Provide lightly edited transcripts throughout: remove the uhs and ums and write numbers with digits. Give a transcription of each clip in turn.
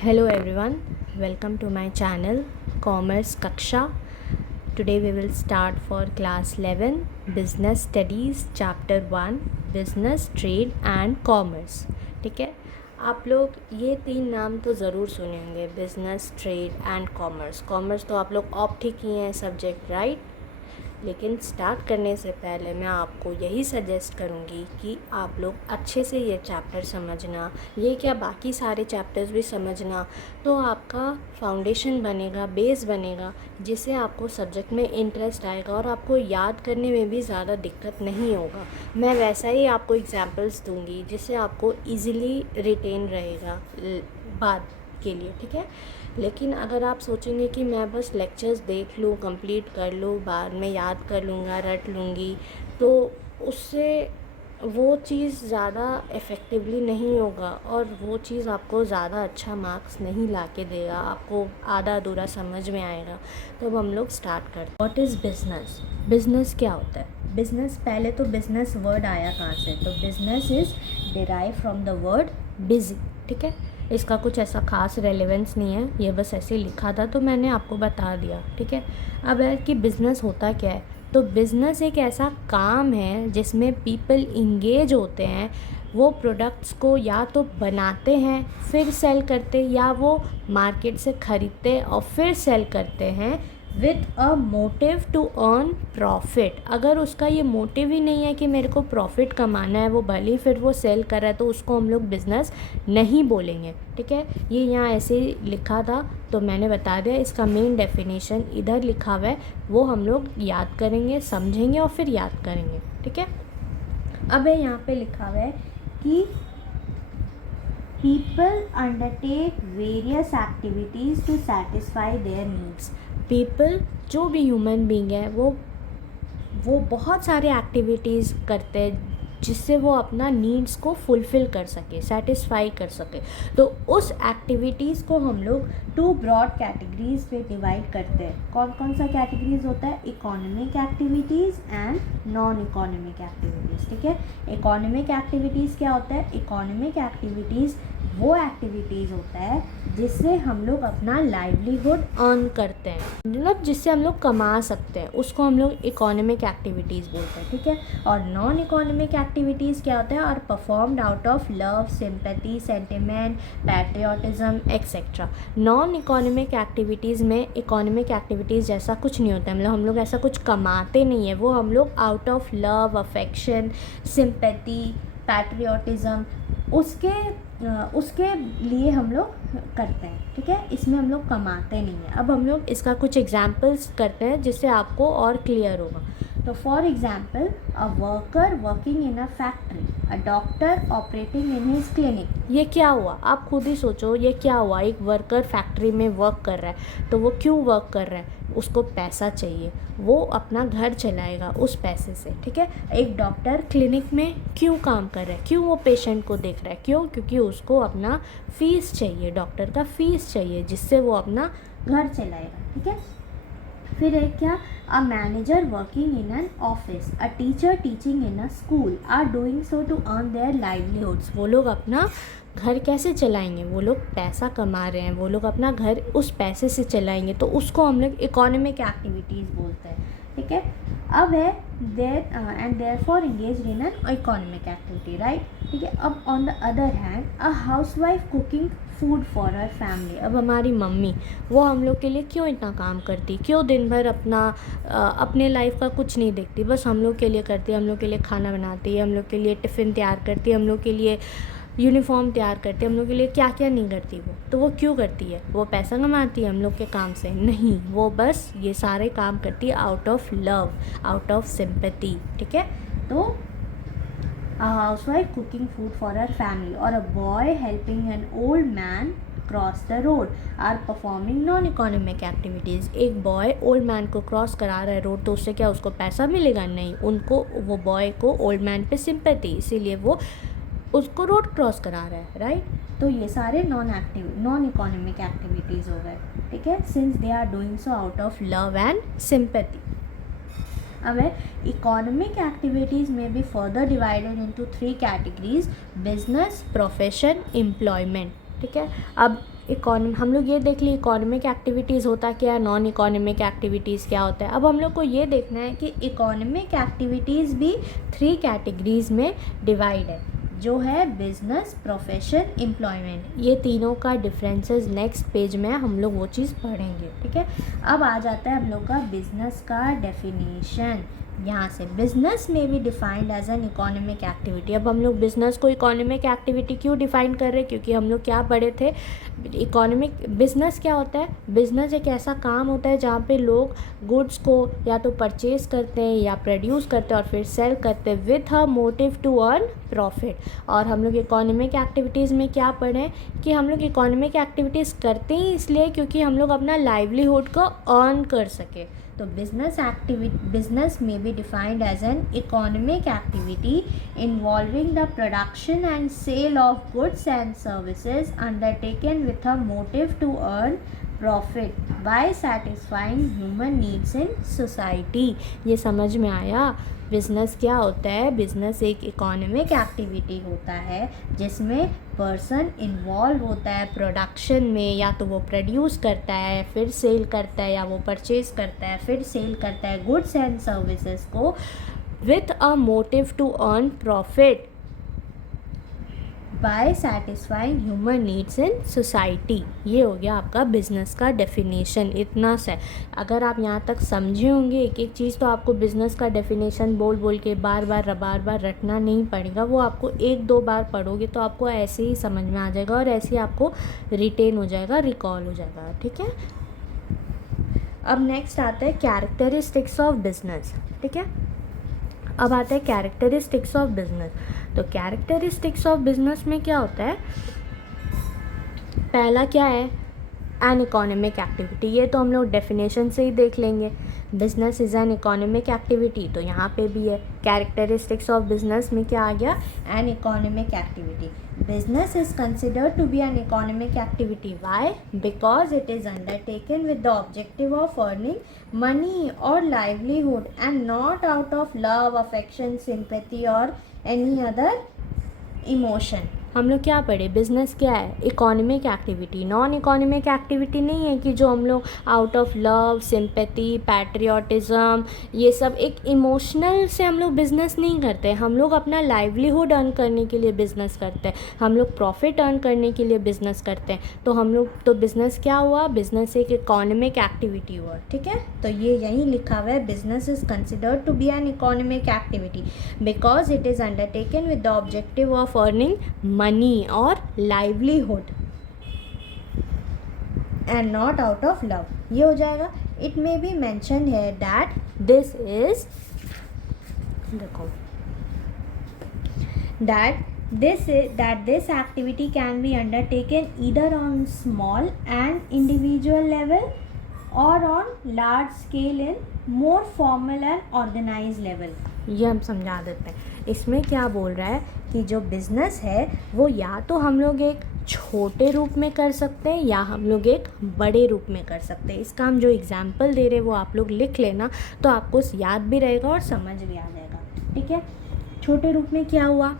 Hello everyone, welcome to my channel Commerce Kaksha. Today we will start for class 11 Business Studies Chapter 1 Business, Trade and Commerce. ठीक है, आप लोग ये तीन नाम तो ज़रूर सुने होंगे, business, trade and commerce. Commerce तो आप लोग ऑप्ट ही किए हैं सब्जेक्ट, राइट. लेकिन स्टार्ट करने से पहले मैं आपको यही सजेस्ट करूँगी कि आप लोग अच्छे से ये चैप्टर समझना, ये क्या बाकी सारे चैप्टर्स भी समझना, तो आपका फाउंडेशन बनेगा, बेस बनेगा, जिससे आपको सब्जेक्ट में इंटरेस्ट आएगा और आपको याद करने में भी ज़्यादा दिक्कत नहीं होगा. मैं वैसा ही आपको एग्जांपल्स दूँगी जिससे आपको ईज़िली रिटेन रहेगा बाद के लिए, ठीक है. लेकिन अगर आप सोचेंगे कि मैं बस लेक्चर्स देख लूँ, कंप्लीट कर लूँ, बाद में याद कर लूँगा, रट लूँगी, तो उससे वो चीज़ ज़्यादा इफ़ेक्टिवली नहीं होगा और वो चीज़ आपको ज़्यादा अच्छा मार्क्स नहीं ला के देगा, आपको आधा अधूरा समझ में आएगा. तो अब हम लोग स्टार्ट करते हैं. What is business? बिज़नेस क्या होता है? बिज़नेस, पहले तो बिज़नेस वर्ड आया कहाँ से? तो business is derive from the word busy, ठीक है. इसका कुछ ऐसा ख़ास रेलेवेंस नहीं है, ये बस ऐसे लिखा था तो मैंने आपको बता दिया, ठीक है. अब है कि बिज़नेस होता क्या है. तो बिज़नेस एक ऐसा काम है जिसमें पीपल इंगेज होते हैं, वो प्रोडक्ट्स को या तो बनाते हैं फिर सेल करते, या वो मार्केट से ख़रीदते और फिर सेल करते हैं with a motive to earn profit. अगर उसका ये मोटिव ही नहीं है कि मेरे को प्रॉफिट कमाना है, वो भले ही फिर वो सेल कर रहा है, तो उसको हम लोग बिज़नेस नहीं बोलेंगे, ठीक है. ये यहाँ ऐसे लिखा था तो मैंने बता दिया. इसका मेन डेफिनेशन इधर लिखा हुआ है, वो हम लोग याद करेंगे, समझेंगे और फिर याद करेंगे, ठीक है. अब यहाँ पे लिखा हुआ है कि people undertake various activities to satisfy their needs. people, जो भी ह्यूमन बीइंग है, वो बहुत सारे एक्टिविटीज़ करते हैं जिससे वो अपना नीड्स को फुलफ़िल कर सके, सेटिस्फाई कर सके. तो उस एक्टिविटीज़ को हम लोग टू ब्रॉड कैटेगरीज पे डिवाइड करते हैं. कौन कौन सा कैटेगरीज होता है? Economic activities and non economic activities, ठीक है. इकोनॉमिक एक्टिविटीज़ क्या होता है? इकोनॉमिक एक्टिविटीज़ वो एक्टिविटीज़ होता है जिससे हम लोग अपना लाइवलीहुड अर्न करते हैं, मतलब जिससे हम लोग कमा सकते हैं, उसको हम लोग इकोनॉमिक एक्टिविटीज़ बोलते हैं, ठीक है. और नॉन इकोनॉमिक एक्टिविटीज़ क्या होता है? और performed out of love, sympathy, sentiment, patriotism etcetera. Non economic activities में इकोनॉमिक एक्टिविटीज़ जैसा कुछ नहीं होता है, मतलब हम लोग ऐसा कुछ कमाते नहीं है, वो हम लोग out of love, affection, sympathy, patriotism उसके लिए हम लोग करते हैं, ठीक है. इसमें हम लोग कमाते नहीं हैं. अब हम लोग इसका कुछ एग्जांपल्स करते हैं जिससे आपको और क्लियर होगा. तो for example, a worker working in a factory, a doctor operating in his clinic. ये क्या हुआ? आप खुद ही सोचो, ये क्या हुआ? एक वर्कर फैक्ट्री में वर्क कर रहा है, तो वो क्यों वर्क कर रहा है? उसको पैसा चाहिए, वो अपना घर चलाएगा उस पैसे से, ठीक है. एक डॉक्टर क्लिनिक में क्यों काम कर रहा है? क्यों वो पेशेंट को देख रहा है? क्यों? क्योंकि उसको अपना फ़ीस चाहिए, डॉक्टर का फ़ीस चाहिए, जिससे वो अपना घर चलाएगा, ठीक है. फिर है क्या? A manager working in an office, a teacher teaching in a school are doing so to earn their livelihoods. वो लोग अपना घर कैसे चलाएंगे? वो लोग पैसा कमा रहे हैं, वो लोग अपना घर उस पैसे से चलाएंगे, तो उसको हम लोग इकोनॉमिक एक्टिविटीज़ बोलते हैं, ठीक है. अब है there and therefore engaged in an economic activity, right, ठीक है. अब on the other hand, a housewife cooking food for her family. अब हमारी मम्मी, वो हम लोग के लिए क्यों इतना काम करती? क्यों दिन भर अपने लाइफ का कुछ नहीं देखती, बस हम लोग के लिए करती है. हम लोग के लिए खाना बनाती है, हम लोग के लिए टिफ़िन तैयार करती है, हम लोग के लिए यूनिफॉर्म तैयार करती है, हम लोग के लिए क्या क्या नहीं करती वो. तो वो क्यों करती है? वो पैसा कमाती है हम लोग के काम से? नहीं, वो बस ये सारे काम करती है out of love, out of sympathy, ठीक है. तो a housewife cooking food for her family, or a boy helping an old man cross the road are performing non economic activities. एक बॉय ओल्ड मैन को cross करा रहा है road, तो उससे क्या उसको पैसा मिलेगा? नहीं. उनको, वो बॉय को ओल्ड मैन पे सिंपैथी, इसीलिए वो उसको रोड क्रॉस करा रहा है, राइट. तो ये सारे नॉन इकोनॉमिक एक्टिविटीज़ हो गए, ठीक है, since they are doing so out of love and sympathy. अब है इकोनॉमिक एक्टिविटीज़ में be further divided into 3 categories: business, profession, employment, ठीक है. अब हम लोग ये देख लिए इकोनॉमिक एक्टिविटीज़ होता क्या है, नॉन इकोनॉमिक एक्टिविटीज़ क्या होता है। अब हम लोग को ये देखना है कि इकोनॉमिक एक्टिविटीज़ भी 3 कैटेगरीज़ में डिवाइड है, जो है बिजनेस, प्रोफेशन, एम्प्लॉयमेंट। ये तीनों का डिफरेंसेस नेक्स्ट पेज में हम लोग वो चीज़ पढ़ेंगे, ठीक है। अब आ जाता है हम लोग का बिजनेस का डेफिनेशन। यहाँ से बिजनेस में भी defined as an economic activity. अब हम लोग बिजनेस को इकोनॉमिक एक्टिविटी क्यों डिफाइन कर रहे हैं, क्योंकि हम लोग क्या पढ़े थे, इकोनॉमिक बिजनेस क्या होता है, बिजनेस एक ऐसा काम होता है जहाँ पे लोग गुड्स को या तो परचेज करते हैं या प्रोड्यूस करते हैं और फिर सेल करते हैं with a motive to earn profit. और हम लोग इकोनॉमिक एक्टिविटीज़ में क्या पढ़ें कि हम लोग इकोनॉमिक एक्टिविटीज़ करते ही इसलिए क्योंकि हम लोग अपना लाइवलीहुड को अर्न कर सके। तो बिजनेस में be defined as an economic activity involving the production and sale of goods and services undertaken with a motive to earn profit by satisfying human needs in society. ये समझ में आया। Business क्या होता है, बिज़नेस एक economic activity होता है जिसमें पर्सन इन्वॉल्व होता है प्रोडक्शन में, या तो वो प्रोड्यूस करता है फिर सेल करता है, या वो परचेज करता है फिर सेल करता है गुड्स एंड सर्विसेज को with a motive to earn profit by satisfying human needs in society. ये हो गया आपका बिज़नेस का डेफिनेशन। इतना से अगर आप यहाँ तक समझे होंगे एक एक चीज़, तो आपको बिज़नेस का डेफिनेशन बोल बोल के बार बार रटना नहीं पड़ेगा। वो आपको 1-2 बार पढ़ोगे तो आपको ऐसे ही समझ में आ जाएगा और ऐसे ही आपको रिटेन हो जाएगा, रिकॉल हो जाएगा, ठीक है। अब नेक्स्ट आता है कैरेक्टरिस्टिक्स ऑफ बिजनेस, ठीक है। अब आता है कैरेक्टरिस्टिक्स ऑफ बिजनेस। तो कैरेक्टरिस्टिक्स ऑफ बिजनेस में क्या होता है, पहला क्या है, एन इकोनॉमिक एक्टिविटी। ये तो हम लोग डेफिनेशन से ही देख लेंगे, business is an economic activity. तो यहाँ पे भी है कैरेक्टरिस्टिक्स ऑफ बिजनेस में क्या आ गया, an economic activity. Business is considered to be an economic activity. Why? Because it is undertaken with the objective of earning money और livelihood and not out of love, affection, sympathy और any other emotion. हम लोग क्या पढ़े, business क्या है, economic activity. Non economic activity नहीं है कि जो हम लोग out of love, sympathy, patriotism, ये सब एक इमोशनल से हम लोग बिज़नेस नहीं करते। हम लोग अपना लाइवलीहुड अर्न करने के लिए बिज़नेस करते हैं, हम लोग प्रॉफिट अर्न करने के लिए बिज़नेस करते हैं। तो हम लोग तो बिज़नेस क्या हुआ, बिज़नेस एक इकोनॉमिक एक्टिविटी हुआ, ठीक है। तो ये यहीं लिखा हुआ है, business is considered to be an economic activity because it is undertaken with the objective of earning money और livelihood and not out of love. ये हो जाएगा। इट मे बी मेंशन है दैट दिस इज, देखो, that this activity can be undertaken either on small and individual level or on large scale in more formal and organized level। ये हम समझा देते हैं। इसमें क्या बोल रहा है कि जो बिज़नेस है वो या तो हम लोग एक छोटे रूप में कर सकते हैं या हम लोग एक बड़े रूप में कर सकते हैं। इसका हम जो एग्जाम्पल दे रहे हैं वो आप लोग लिख लेना, तो आपको याद भी रहेगा और समझ भी आ जाएगा, ठीक है। छोटे रूप में क्या हुआ,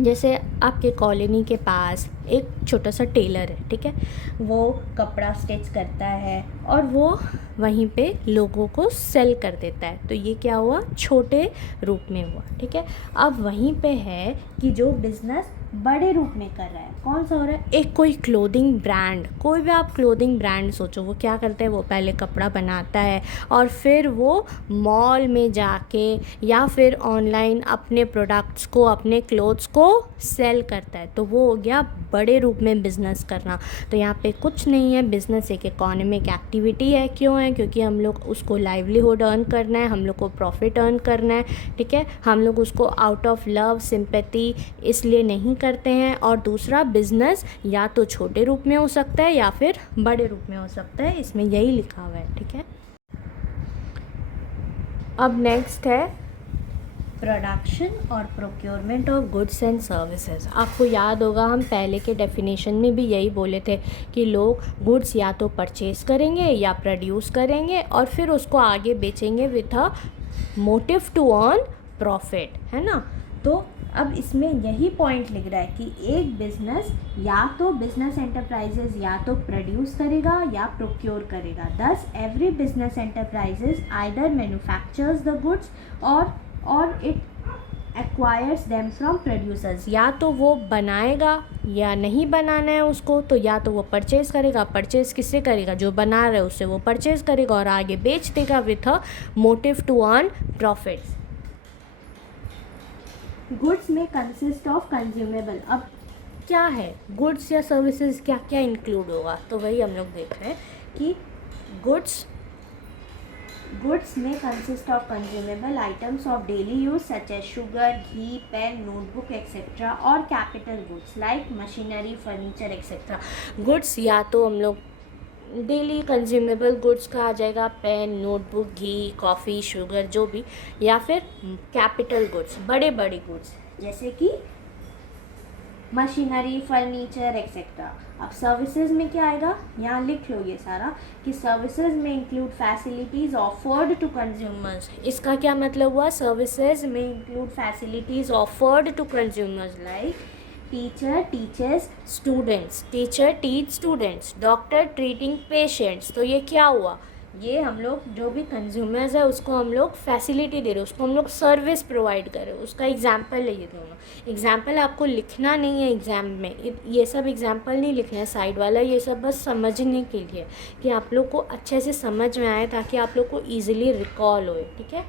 जैसे आपके कॉलोनी के पास एक छोटा सा टेलर है, ठीक है, वो कपड़ा स्टिच करता है और वो वहीं पे लोगों को सेल कर देता है। तो ये क्या हुआ, छोटे रूप में हुआ, ठीक है। अब वहीं पे है कि जो बिज़नेस बड़े रूप में कर रहा है, कौन सा हो रहा है, एक कोई क्लोथिंग ब्रांड, कोई भी आप क्लोथिंग ब्रांड सोचो, वो क्या करते हैं, वो पहले कपड़ा बनाता है और फिर वो मॉल में जाके या फिर ऑनलाइन अपने प्रोडक्ट्स को, अपने क्लोथ्स को सेल करता है। तो वो हो गया बड़े रूप में बिज़नेस करना। तो यहाँ पे कुछ नहीं है, बिज़नेस एक इकोनॉमिक एक्टिविटी है। क्यों है, क्योंकि हम लोग उसको लाइवलीहुड अर्न करना है, हम लोग को प्रॉफिट अर्न करना है, ठीक है। हम लोग उसको आउट ऑफ लव, सिंपैथी इसलिए नहीं करते हैं। और दूसरा, बिज़नेस या तो छोटे रूप में हो सकता है या फिर बड़े रूप में हो सकता है, इसमें यही लिखा हुआ है, ठीक है। अब नेक्स्ट है प्रोडक्शन और procurement of goods and services. आपको याद होगा हम पहले के डेफिनेशन में भी यही बोले थे कि लोग गुड्स या तो परचेज करेंगे या प्रोड्यूस करेंगे और फिर उसको आगे बेचेंगे with a motive to earn profit, है ना। तो अब इसमें यही पॉइंट लिख रहा है कि एक बिजनेस या तो बिजनेस एंटरप्राइजेज या तो प्रोड्यूस करेगा या प्रोक्योर करेगा. Thus every business enterprises either manufactures the goods or it acquires them from producers. या तो वो बनाएगा या नहीं बनाना है उसको, तो या तो वो परचेज़ करेगा. परचेज़ किससे करेगा? जो बना रहे उससे वो परचेज़ करेगा और आगे बेच देगा with a motive to earn profits. Goods में कंसिस्ट ऑफ कंज्यूमेबल. अब क्या है गुड्स या सर्विसेज, क्या क्या इंक्लूड होगा? तो वही हम लोग देख रहे हैं कि गुड्स में consist of consumable items of daily use such as sugar, ghee, pen, notebook etcetera और capital goods like machinery, furniture etcetera. Goods या तो हम लोग डेली कंज्यूमेबल गुड्स का आ जाएगा, पेन, नोटबुक, घी, कॉफ़ी, शुगर, जो भी, या फिर कैपिटल गुड्स, बड़े बड़े गुड्स जैसे कि मशीनरी, फर्नीचर एक्सेट्रा. अब सर्विसेज में क्या आएगा? यहाँ लिख लो ये सारा कि सर्विसेज में include facilities offered to consumers. इसका क्या मतलब हुआ? सर्विसेज में include facilities offered to consumers like teacher teachers students, teacher teach students, doctor treating patients. तो ये क्या हुआ? ये हम लोग जो भी कंज्यूमर्स है उसको हम लोग फैसिलिटी दे रहे हैं, उसको हम लोग सर्विस प्रोवाइड कर रहे हैं. उसका एग्जाम्पल है ये दोनों. एग्जाम्पल आपको लिखना नहीं है एग्ज़ाम में, ये सब एग्जाम्पल नहीं लिखना है साइड वाला, ये सब बस समझने के लिए कि आप लोग को अच्छे से समझ में आए, ताकि आप लोग को ईजिली रिकॉल होए. ठीक है.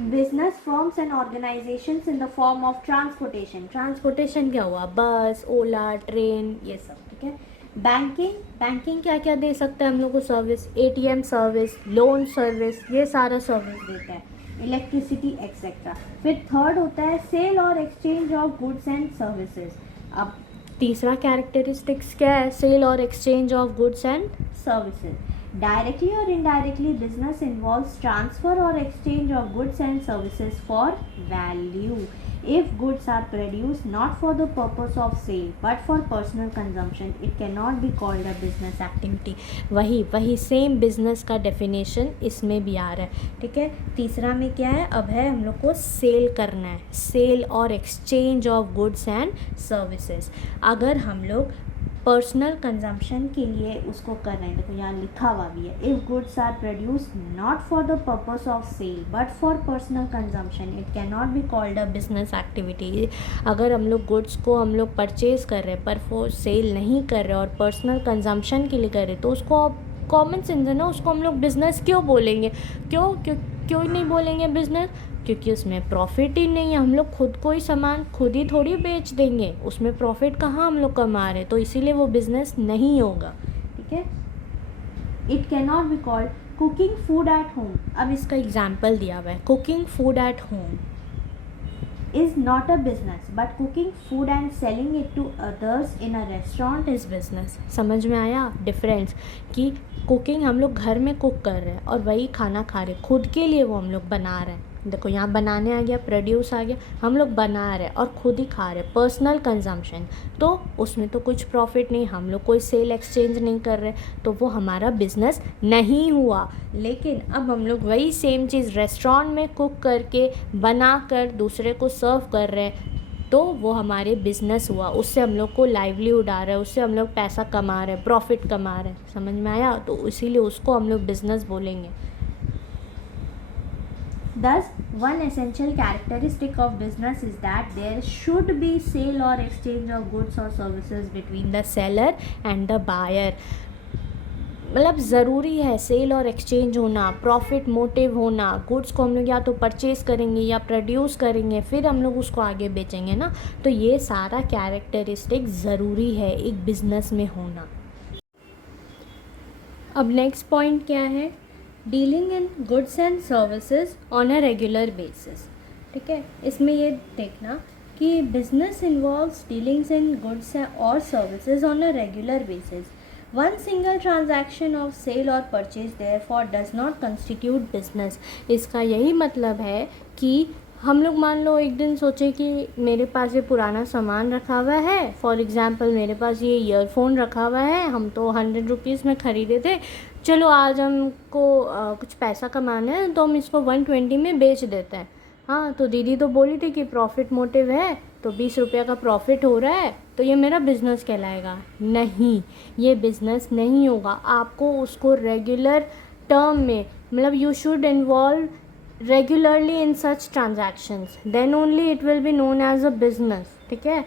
Business firms and organisations in the form of transportation. Transportation क्या हुआ? बस, ओला, ट्रेन, ये सब. ठीक है. बैंकिंग क्या क्या दे सकते हैं हम लोग को service? ATM service, loan service, ये सारा सर्विस देता है. Electricity etcetera. फिर थर्ड होता है सेल और exchange of goods and services. अब तीसरा कैरेक्टरिस्टिक्स क्या है? सेल और exchange of goods and services. Directly or indirectly, business involves transfer or exchange of goods and services for value. If goods are produced not for the purpose of sale but for personal consumption, it cannot be called a business activity. वही same business का definition इसमें भी आ रहा है. ठीक है. तीसरा में क्या है? अब है हम लोग को सेल करना है, सेल और exchange of goods and services. अगर हम लोग पर्सनल कंजम्पशन के लिए उसको कर रहे हैं, देखो यहाँ लिखा हुआ भी है, if goods are produce not for the purpose of sale but for personal consumption, it can not be called a business activity. अगर हम लोग गुड्स को हम लोग परचेज़ कर रहे हैं पर वो सेल नहीं कर रहे और पर्सनल कंजम्पशन के लिए कर रहे, तो उसको कॉमन सेंस है ना, उसको हम लोग बिज़नेस क्यों बोलेंगे? क्यों नहीं बोलेंगे बिज़नेस? क्योंकि उसमें प्रॉफिट ही नहीं है. हम लोग खुद को ही सामान खुद ही थोड़ी बेच देंगे, उसमें प्रॉफिट कहाँ हम लोग कमा रहे, तो इसीलिए वो बिज़नेस नहीं होगा. ठीक है. It can not be called cooking food at home. अब इसका एग्जाम्पल दिया हुआ है, cooking food at home is not a business but cooking food and selling it to others in a restaurant is business. समझ में आया difference? कि cooking हम लोग घर में कुक कर रहे हैं और वही खाना खा रहे हैं, खुद के लिए वो हम लोग बना रहे हैं. देखो यहाँ बनाने आ गया, प्रोड्यूस आ गया, हम लोग बना रहे हैं और खुद ही खा रहे हैं, पर्सनल कंजम्पशन. तो उसमें तो कुछ प्रॉफिट नहीं, हम लोग कोई सेल एक्सचेंज नहीं कर रहे, तो वो हमारा बिज़नेस नहीं हुआ. लेकिन अब हम लोग वही सेम चीज़ रेस्टोरेंट में कुक करके बना कर दूसरे को सर्व कर रहे हैं, तो वो हमारे बिज़नेस हुआ. उससे हम लोग को लाइवलीहुड आ रहा है, उससे हम लोग पैसा कमा रहे हैं, प्रॉफिट कमा रहे हैं. समझ में आया? तो इसीलिए उसको हम लोग बिज़नेस बोलेंगे. Thus, one essential characteristic of business is that there should be sale or exchange of goods or services between the seller and the buyer. मतलब ज़रूरी है सेल और एक्सचेंज होना, प्रॉफिट मोटिव होना. गुड्स को हम लोग या तो परचेज़ करेंगे या प्रोड्यूस करेंगे, फिर हम लोग उसको आगे बेचेंगे ना. तो ये सारा कैरेक्टरिस्टिक ज़रूरी है एक बिज़नेस में होना. अब नेक्स्ट पॉइंट क्या है? Dealing in goods and services on a regular basis. ठीक है. इसमें ये देखना कि business involves dealings in goods और services on a regular basis. One single transaction of sale or purchase therefore does not constitute business. इसका यही मतलब है कि हम लोग मान लो एक दिन सोचे कि मेरे पास ये पुराना सामान रखा हुआ है, फॉर एग्ज़ाम्पल मेरे पास ये ईयरफोन रखा हुआ है, हम तो 100 रुपीज़ में ख़रीदे थे, चलो आज हमको कुछ पैसा कमाना है तो हम इसको 120 में बेच देते हैं. हाँ तो दीदी तो बोली थी कि प्रॉफिट मोटिव है, तो 20 रुपये का प्रॉफिट हो रहा है तो ये मेरा बिज़नेस कहलाएगा। नहीं, ये बिज़नेस नहीं होगा। आपको उसको रेगुलर टर्म में, मतलब you should involve regularly in such transactions, then only it will be known as a business. ठीक है,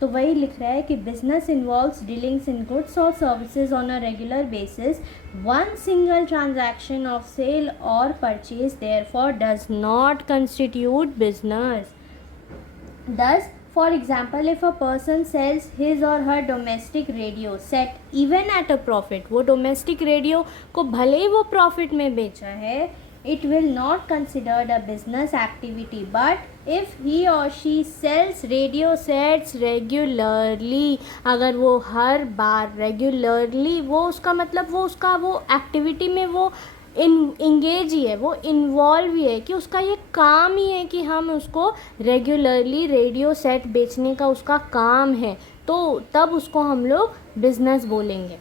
तो वही लिख रहा है कि business involves dealings in goods और services on a regular basis. One single transaction of sale or purchase therefore does not constitute business. Thus, for example, if a person sells his or her domestic radio set even at a profit, वो domestic radio को भले ही वो profit में बेचा है, it will not considered a business activity. But if he or she sells radio sets regularly, अगर वो हर बार regularly, वो उसका मतलब वो उसका वो activity में वो इंगेज ही है, वो इन्वॉल्व ही है कि उसका ये काम ही है कि हम उसको रेगुलरली रेडियो सेट बेचने का उसका काम है, तो तब उसको हम लोग बिजनेस बोलेंगे।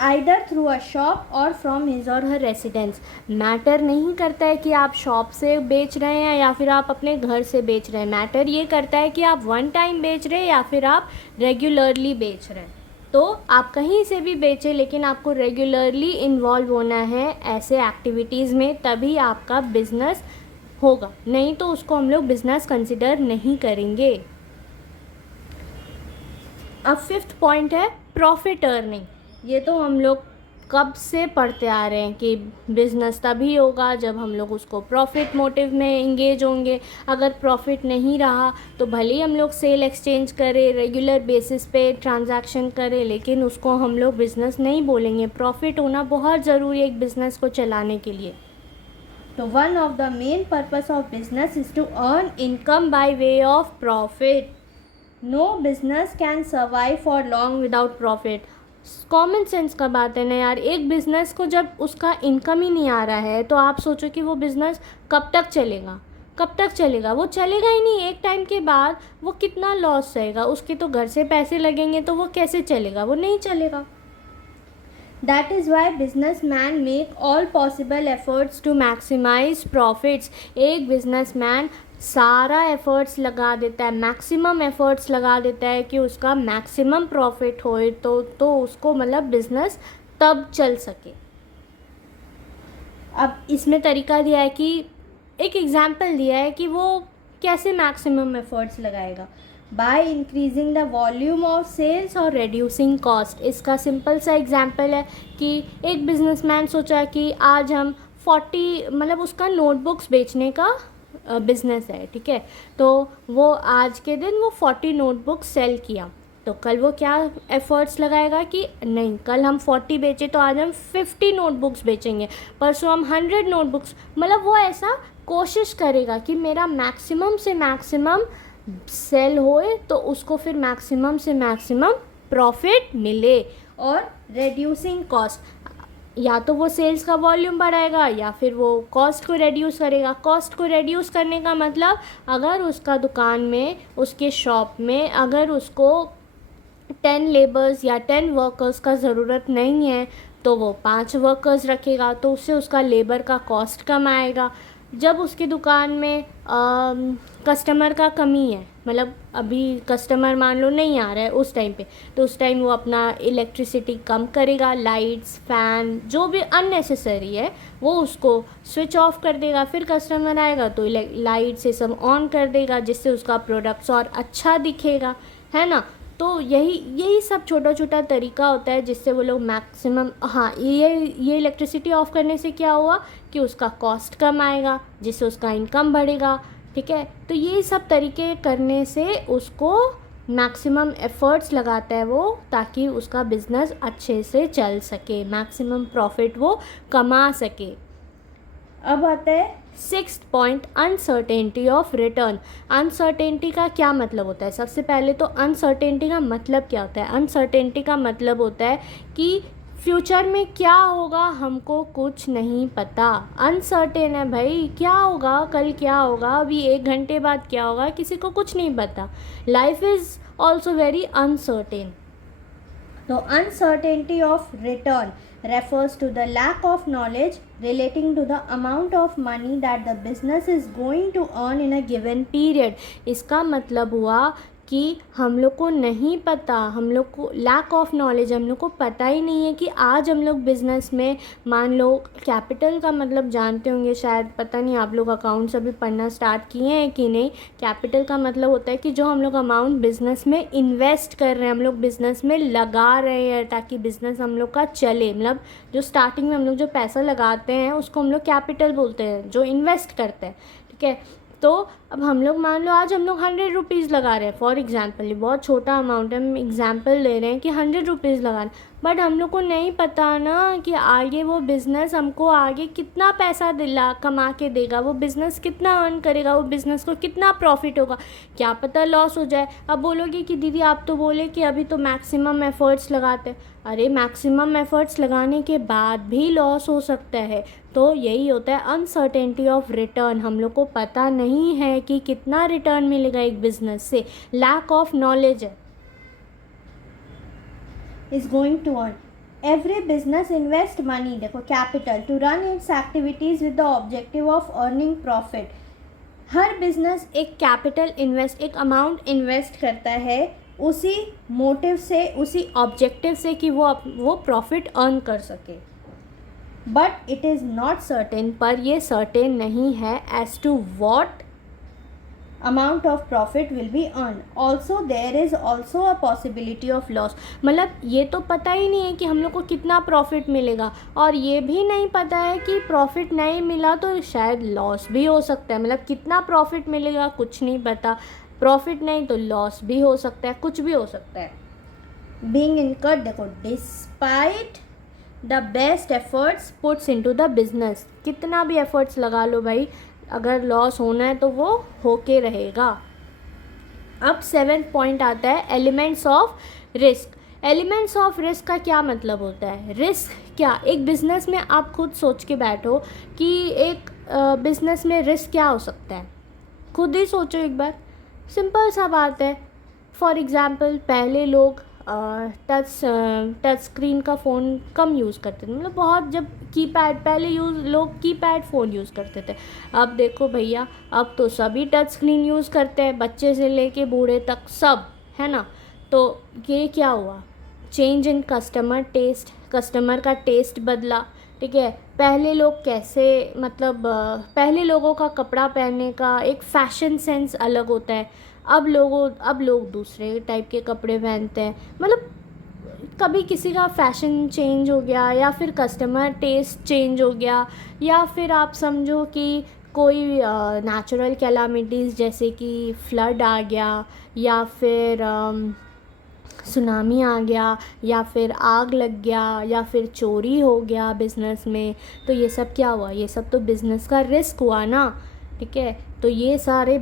आइदर थ्रू अ शॉप और फ्रॉम हिज और हर रेसिडेंस। मैटर नहीं करता है कि आप शॉप से बेच रहे हैं या फिर आप अपने घर से बेच रहे हैं, मैटर ये करता है कि आप वन टाइम बेच रहे हैं या फिर आप रेगुलरली बेच रहे हैं। तो आप कहीं से भी बेचें, लेकिन आपको रेगुलरली इन्वॉल्व होना है ऐसे एक्टिविटीज़ में, तभी आपका बिजनेस होगा, नहीं तो उसको हम लोग बिजनेस कंसिडर नहीं करेंगे। अब 5th पॉइंट है प्रॉफिट अर्निंग। ये तो हम लोग कब से पढ़ते आ रहे हैं कि बिज़नेस तभी होगा जब हम लोग उसको प्रॉफिट मोटिव में इंगेज होंगे। अगर प्रॉफिट नहीं रहा तो भले ही हम लोग सेल एक्सचेंज करें, रेगुलर बेसिस पे ट्रांजैक्शन करें, लेकिन उसको हम लोग बिज़नेस नहीं बोलेंगे। प्रॉफिट होना बहुत ज़रूरी है एक बिज़नेस को चलाने के लिए। तो one of the main purpose of business is to earn income by way of profit. No business can survive for long without profit. Common sense का बात है ना यार, एक बिज़नेस को जब उसका इनकम ही नहीं आ रहा है तो आप सोचो कि वो बिज़नेस कब तक चलेगा, कब तक चलेगा? वो चलेगा ही नहीं। एक टाइम के बाद वो कितना लॉस रहेगा, उसके तो घर से पैसे लगेंगे, तो वो कैसे चलेगा? वो नहीं चलेगा। That is why businessmen make all possible efforts to maximize profits. एक बिजनेसमैन सारा एफर्ट्स लगा देता है, मैक्सिमम एफर्ट्स लगा देता है कि उसका मैक्सिमम प्रॉफिट होए, तो उसको मतलब बिजनेस तब चल सके। अब इसमें तरीका दिया है कि एक एग्जांपल दिया है कि वो कैसे मैक्सिमम एफर्ट्स लगाएगा। By increasing the volume of sales और रिड्यूसिंग कॉस्ट। इसका सिंपल सा एग्जांपल है कि एक बिजनेसमैन सोचा कि आज हम 40 मतलब उसका नोटबुक्स बेचने का बिज़नेस है, ठीक है, तो वो आज के दिन वो 40 नोटबुक्स सेल किया, तो कल वो क्या एफ़र्ट्स लगाएगा कि नहीं, कल हम 40 बेचे तो आज हम 50 नोटबुक्स बेचेंगे, परसों हम 100 नोटबुक्स, मतलब वो ऐसा कोशिश करेगा कि मेरा मैक्सिमम से मैक्सिमम सेल होए तो उसको फिर मैक्सिमम से मैक्सिमम प्रॉफिट मिले। और रेड्यूसिंग कॉस्ट, या तो वो सेल्स का वॉल्यूम बढ़ाएगा या फिर वो कॉस्ट को रेड्यूस करेगा। कॉस्ट को रेड्यूस करने का मतलब, अगर उसका दुकान में, उसके शॉप में अगर उसको 10 लेबर्स या 10 वर्कर्स का ज़रूरत नहीं है तो वो 5 वर्कर्स रखेगा, तो उससे उसका लेबर का कॉस्ट कम आएगा। जब उसकी दुकान में कस्टमर का कमी है, मतलब अभी कस्टमर मान लो नहीं आ रहा है उस टाइम पे, तो उस टाइम वो अपना इलेक्ट्रिसिटी कम करेगा, लाइट्स, फ़ैन जो भी अननेसेसरी है वो उसको स्विच ऑफ कर देगा। फिर कस्टमर आएगा तो लाइट से सब ऑन कर देगा, जिससे उसका प्रोडक्ट्स और अच्छा दिखेगा, है ना। तो यही सब छोटा छोटा तरीका होता है जिससे वो लोग मैक्सिमम, हाँ, ये इलेक्ट्रिसिटी ऑफ करने से क्या हुआ कि उसका कॉस्ट कम आएगा, जिससे उसका इनकम बढ़ेगा, ठीक है। तो ये सब तरीके करने से उसको मैक्सिमम एफ़र्ट्स लगाता है वो, ताकि उसका बिज़नेस अच्छे से चल सके, मैक्सिमम प्रॉफिट वो कमा सके। अब आता है 6th point, uncertainty of return. Uncertainty का क्या मतलब होता है? सबसे पहले तो अनसर्टेनिटी का मतलब क्या होता है? अनसर्टेनिटी का मतलब होता है कि फ्यूचर में क्या होगा हमको कुछ नहीं पता। अनसर्टेन है भाई, क्या होगा कल, क्या होगा अभी 1 घंटे बाद, क्या होगा किसी को कुछ नहीं पता। Life is also very uncertain. तो uncertainty of return, refers to the lack of knowledge relating to the amount of money that the business is going to earn in a given period. इसका मतलब हुआ कि हम लोग को नहीं पता, हम लोग को लैक ऑफ नॉलेज, हम लोग को पता ही नहीं है कि आज हम लोग बिज़नेस में, मान लो कैपिटल का मतलब जानते होंगे शायद, पता नहीं आप लोग अकाउंट्स अभी पढ़ना स्टार्ट किए हैं कि नहीं। कैपिटल का मतलब होता है कि जो हम लोग अमाउंट बिज़नेस में इन्वेस्ट कर रहे हैं, हम लोग बिज़नेस में लगा रहे हैं ताकि बिज़नेस हम लोग का चले, मतलब जो स्टार्टिंग में हम लोग जो पैसा लगाते हैं उसको हम लोग कैपिटल बोलते हैं, जो इन्वेस्ट करते हैं, ठीक है। तो अब हम लोग मान लो आज हम लोग 100 रुपीज़ लगा रहे हैं, फॉर एग्ज़ाम्पल, ये बहुत छोटा अमाउंट है, हम एग्ज़ाम्पल ले रहे हैं कि 100 रुपीज़ लगा रहे हैं, बट हम लोग को नहीं पता ना कि आगे वो बिज़नेस हमको आगे कितना पैसा दिला कमा के देगा, वो बिज़नेस कितना अर्न करेगा, वो बिज़नेस को कितना प्रॉफिट होगा, क्या पता लॉस हो जाए। अब बोलोगे कि दीदी आप तो बोले कि अभी तो मैक्सिमम एफ़र्ट्स लगाते हैं, अरे मैक्सिमम एफ़र्ट्स लगाने के बाद भी लॉस हो सकता है। तो यही होता है अनसर्टेनिटी ऑफ रिटर्न, हम लोग को पता नहीं है कि कितना रिटर्न मिलेगा एक बिज़नेस से, लैक ऑफ नॉलेज है। is going to earn. Every business invest money, देखो capital, to run its activities with the objective of earning profit. Her business एक कैपिटल इन्वेस्ट, एक अमाउंट इन्वेस्ट करता है उसी मोटिव से, उसी ऑब्जेक्टिव से कि वो प्रॉफिट अर्न कर सके। But it is not certain, पर ये सर्टेन नहीं है as to what amount of profit will be earned. Also there is also a possibility of loss, मतलब ये तो पता ही नहीं है कि हम लोग को कितना प्रॉफिट मिलेगा, और ये भी नहीं पता है कि प्रॉफिट नहीं मिला तो शायद लॉस भी हो सकता है, मतलब कितना प्रॉफिट मिलेगा कुछ नहीं पता, प्रॉफिट नहीं तो लॉस भी हो सकता है, कुछ भी हो सकता है। Being incurred, देखो despite the best efforts puts into the business, कितना भी एफर्ट्स लगा लो भाई, अगर लॉस होना है तो वो होके रहेगा। अब 7th पॉइंट आता है elements of risk. Elements of risk का क्या मतलब होता है? रिस्क क्या, एक बिज़नेस में आप खुद सोच के बैठो कि एक बिज़नेस में रिस्क क्या हो सकता है, खुद ही सोचो एक बार, सिंपल सा बात है। फॉर एग्ज़ाम्पल पहले लोग टच स्क्रीन का फ़ोन कम यूज़ करते थे, मतलब बहुत, जब कीपैड पहले लोग कीपैड फ़ोन यूज़ करते थे। अब देखो भैया, अब तो सभी टच स्क्रीन यूज़ करते हैं, बच्चे से लेके बूढ़े तक सब, है ना। तो ये क्या हुआ, change in customer taste, customer का टेस्ट बदला, ठीक है। पहले लोग कैसे, मतलब पहले लोगों का कपड़ा पहनने का एक फ़ैशन सेंस अलग होता है, अब लोग दूसरे टाइप के कपड़े पहनते हैं, मतलब कभी किसी का फैशन चेंज हो गया, या फिर कस्टमर टेस्ट चेंज हो गया, या फिर आप समझो कि कोई नेचुरल कैलामिटीज़ जैसे कि फ्लड आ गया, या फिर सुनामी आ गया, या फिर आग लग गया, या फिर चोरी हो गया बिज़नेस में, तो ये सब क्या हुआ, ये सब तो बिज़नेस का रिस्क हुआ ना, ठीक है। तो ये सारे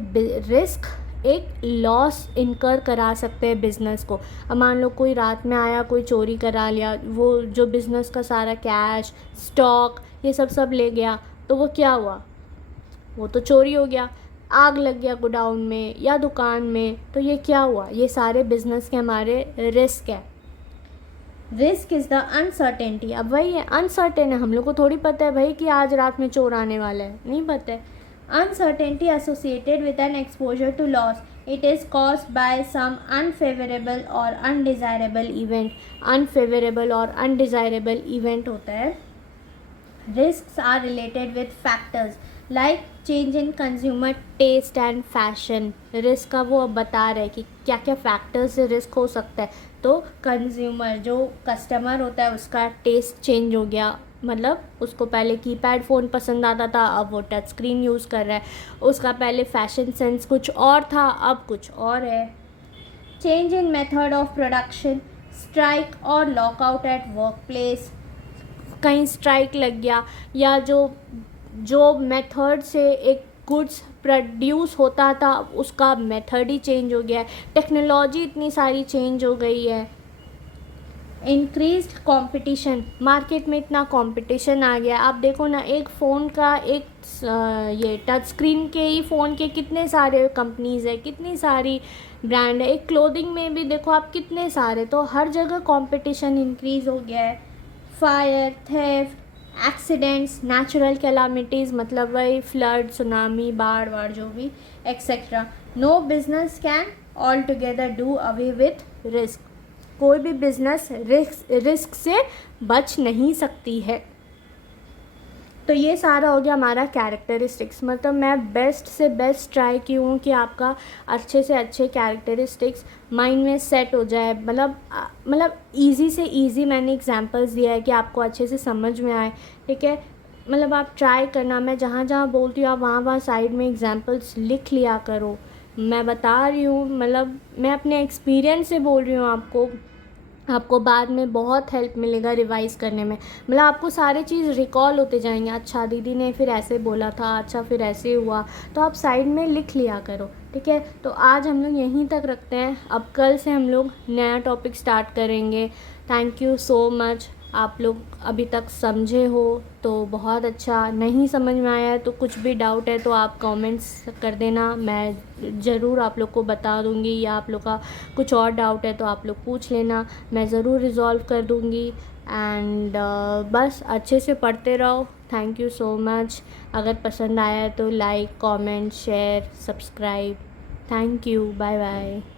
रिस्क एक लॉस इनकर करा सकते हैं बिज़नेस को। अब मान लो कोई रात में आया, कोई चोरी करा लिया, वो जो बिज़नेस का सारा कैश, स्टॉक, ये सब ले गया, तो वो क्या हुआ, वो तो चोरी हो गया। आग लग गया गोडाउन में या दुकान में, तो ये क्या हुआ, ये सारे बिज़नेस के हमारे रिस्क है। Risk is the uncertainty. अब वही है, अनसर्टेन है, हम लोग को थोड़ी पता है भाई कि आज रात में चोर आने वाला है, नहीं पता है। Uncertainty associated with an exposure to loss. It is caused by some unfavorable or undesirable event. Unfavorable और undesirable event होता है। Risks are related with factors like change in consumer taste and fashion. Risk का वो अब बता रहे हैं कि क्या क्या फैक्टर्स से रिस्क हो सकता है। तो कंज्यूमर, जो कस्टमर होता है, उसका टेस्ट चेंज हो गया, मतलब उसको पहले कीपैड फ़ोन पसंद आता था, अब वो टच स्क्रीन यूज़ कर रहा है। उसका पहले फैशन सेंस कुछ और था, अब कुछ और है। Change in method of production, strike और लॉकआउट एट वर्क प्लेस, कहीं स्ट्राइक लग गया, या जो मेथड से एक गुड्स प्रोड्यूस होता था उसका मेथड ही चेंज हो गया है। टेक्नोलॉजी इतनी सारी चेंज हो गई है। इंक्रीज्ड कंपटीशन, मार्केट में इतना कंपटीशन आ गया। आप देखो ना, एक फ़ोन का, एक ये टच स्क्रीन के ही फ़ोन के कितने सारे कंपनीज़ है, कितनी सारी ब्रांड है। एक क्लोथिंग में भी देखो आप कितने सारे, तो हर जगह कंपटीशन इंक्रीज़ हो गया है। Fire, theft, accidents, natural calamities मतलब वही फ्लड, सुनामी, बाढ़ वाड़ जो भी etcetera. No business can altogether do away with risk. कोई भी बिजनेस रिस्क से बच नहीं सकती है। तो ये सारा हो गया हमारा कैरेक्टरिस्टिक्स। मतलब मैं बेस्ट से बेस्ट ट्राई की हूँ कि आपका अच्छे से अच्छे कैरेक्टरिस्टिक्स माइंड में सेट हो जाए। मतलब ईज़ी से ईज़ी मैंने एग्जांपल्स दिया है कि आपको अच्छे से समझ में आए, ठीक है। मतलब आप ट्राई करना, मैं जहाँ जहाँ बोलती हूँ आप वहाँ वहाँ साइड में एग्जांपल्स लिख लिया करो। मैं बता रही हूँ, मतलब मैं अपने एक्सपीरियंस से बोल रही हूँ आपको बाद में बहुत हेल्प मिलेगा रिवाइज़ करने में। मतलब आपको सारे चीज़ रिकॉल होते जाएंगे। अच्छा दीदी ने फिर ऐसे बोला था, अच्छा फिर ऐसे हुआ, तो आप साइड में लिख लिया करो, ठीक है। तो आज हम लोग यहीं तक रखते हैं, अब कल से हम लोग नया टॉपिक स्टार्ट करेंगे। Thank you so much. आप लोग अभी तक समझे हो तो बहुत अच्छा, नहीं समझ में आया है तो कुछ भी डाउट है तो आप कमेंट्स कर देना, मैं ज़रूर आप लोग को बता दूँगी। या आप लोग का कुछ और डाउट है तो आप लोग पूछ लेना, मैं ज़रूर रिज़ॉल्व कर दूँगी। एंड बस अच्छे से पढ़ते रहो। Thank you so much. अगर पसंद आया तो like, comment, share, subscribe. Thank you, bye bye.